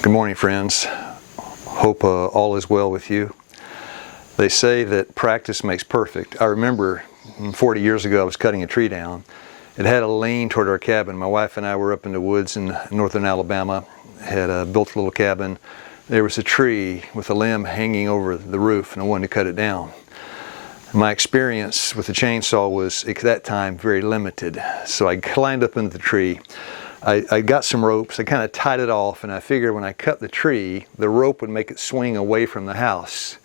Good morning, friends. Hope all is well with you. They say that practice makes perfect. I remember 40 years ago I was cutting a tree down. It had a lane toward our cabin. My wife and I were up in the woods in northern Alabama, had built a little cabin. There was a tree with a limb hanging over the roof, and I wanted to cut it down. My experience with the chainsaw was, at that time, very limited. So I climbed up into the tree. I got some ropes, I kind of tied it off, and I figured when I cut the tree, the rope would make it swing away from the house.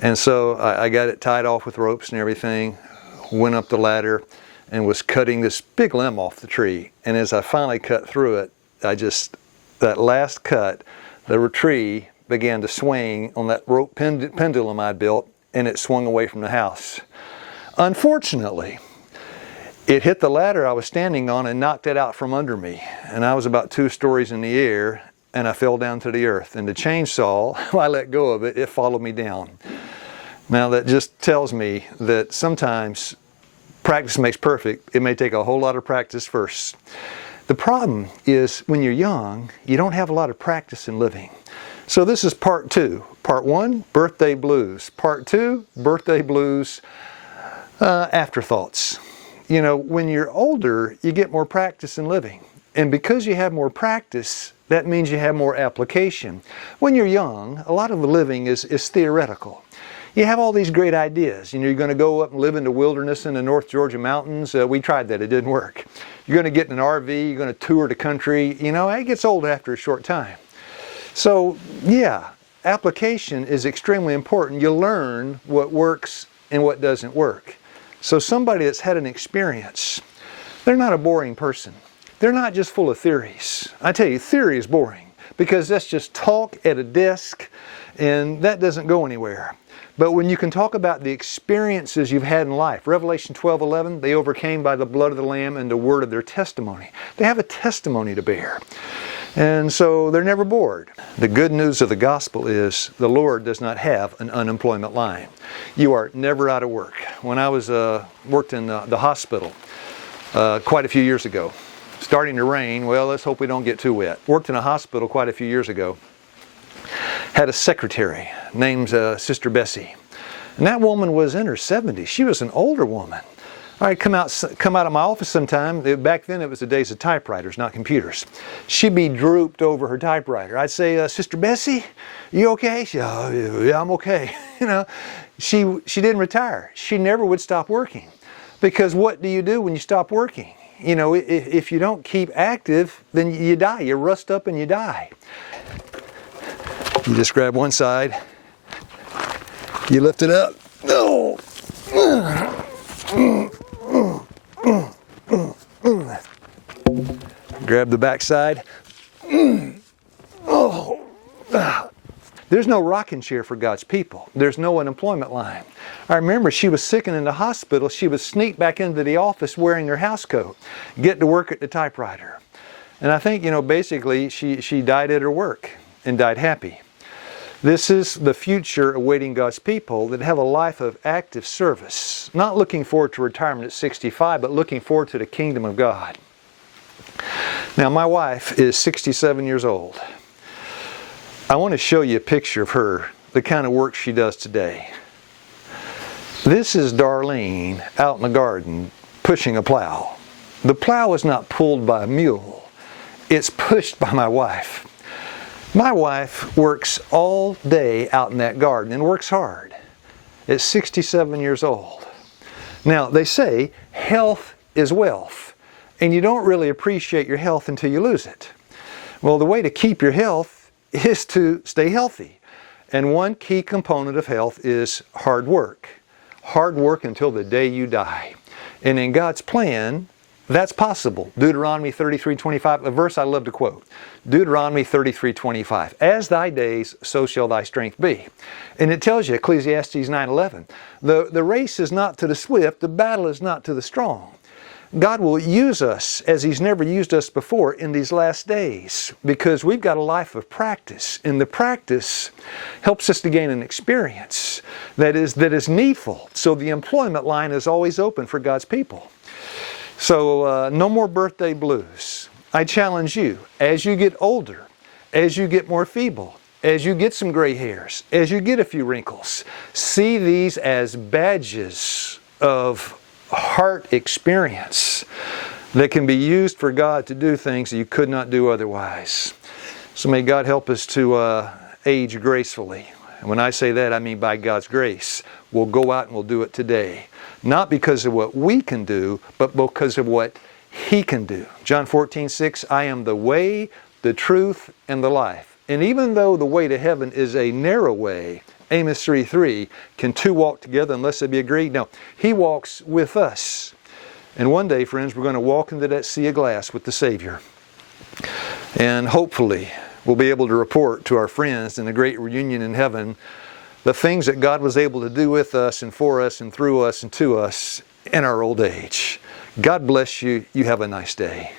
And so I got it tied off with ropes and everything, went up the ladder, and was cutting this big limb off the tree. And as I finally cut through it, that last cut, the tree began to swing on that rope pendulum I'd built, and it swung away from the house. Unfortunately, it hit the ladder I was standing on and knocked it out from under me. And I was about 2 stories in the air, and I fell down to the earth. And the chainsaw, I let go of it, it followed me down. Now that just tells me that sometimes practice makes perfect. It may take a whole lot of practice first. The problem is when you're young, you don't have a lot of practice in living. So this is part 2. Part 1, birthday blues. Part 2, birthday blues, afterthoughts. You know, when you're older, you get more practice in living. And because you have more practice, that means you have more application. When you're young, a lot of the living is theoretical. You have all these great ideas. You know, you're going to go up and live in the wilderness in the North Georgia mountains. We tried that. It didn't work. You're going to get in an RV. You're going to tour the country. You know, it gets old after a short time. So, yeah, application is extremely important. You learn what works and what doesn't work. So somebody that's had an experience, they're not a boring person. They're not just full of theories. I tell you, theory is boring because that's just talk at a desk, and that doesn't go anywhere. But when you can talk about the experiences you've had in life, Revelation 12:11, they overcame by the blood of the Lamb and the word of their testimony. They have a testimony to bear. And so they're never bored. The good news of the gospel is the Lord does not have an unemployment line. You are never out of work. When I was worked in the hospital quite a few years ago, starting to rain, well, let's hope we don't get too wet. Worked in a hospital quite a few years ago. Had a secretary named Sister Bessie. And that woman was in her 70s. She was an older woman. I'd come out of my office sometime. Back then it was the days of typewriters, not computers. She'd be drooped over her typewriter. I'd say, Sister Bessie, you okay? She, yeah, I'm okay. You know, she didn't retire. She never would stop working. Because what do you do when you stop working? You know, if you don't keep active, then you die. You rust up and you die. You just grab one side. You lift it up. Oh. Grab the back side. Oh. There's no rocking chair for God's people. There's no unemployment line. I remember she was sick and in the hospital. She would sneak back into the office wearing her house coat, get to work at the typewriter. And I think, you know, basically she died at her work and died happy. This is the future awaiting God's people that have a life of active service, not looking forward to retirement at 65, but looking forward to the kingdom of God. Now, my wife is 67 years old. I want to show you a picture of her, the kind of work she does today. This is Darlene out in the garden pushing a plow. The plow is not pulled by a mule. It's pushed by my wife. My wife works all day out in that garden and works hard at 67 years old. Now, they say health is wealth, and you don't really appreciate your health until you lose it. Well, the way to keep your health is to stay healthy. And one key component of health is hard work. Hard work until the day you die. And in God's plan, that's possible. Deuteronomy 33:25, a verse I love to quote. Deuteronomy 33:25, as thy days, so shall thy strength be. And it tells you, Ecclesiastes 9:11, the race is not to the swift, the battle is not to the strong. God will use us as He's never used us before in these last days because we've got a life of practice. And the practice helps us to gain an experience that is needful. So the employment line is always open for God's people. So no more birthday blues. I challenge you, as you get older, as you get more feeble, as you get some gray hairs, as you get a few wrinkles. See these as badges of heart experience that can be used for God to do things that you could not do otherwise. So may God help us to age gracefully. And when I say that, I mean by God's grace. We'll go out and we'll do it today. Not because of what we can do, but because of what He can do. John 14:6, I am the way, the truth, and the life. And even though the way to heaven is a narrow way, Amos 3:3, can two walk together unless they be agreed? No, He walks with us. And one day, friends, we're going to walk into that sea of glass with the Savior. And hopefully, we'll be able to report to our friends in the great reunion in heaven the things that God was able to do with us and for us and through us and to us in our old age. God bless you. You have a nice day.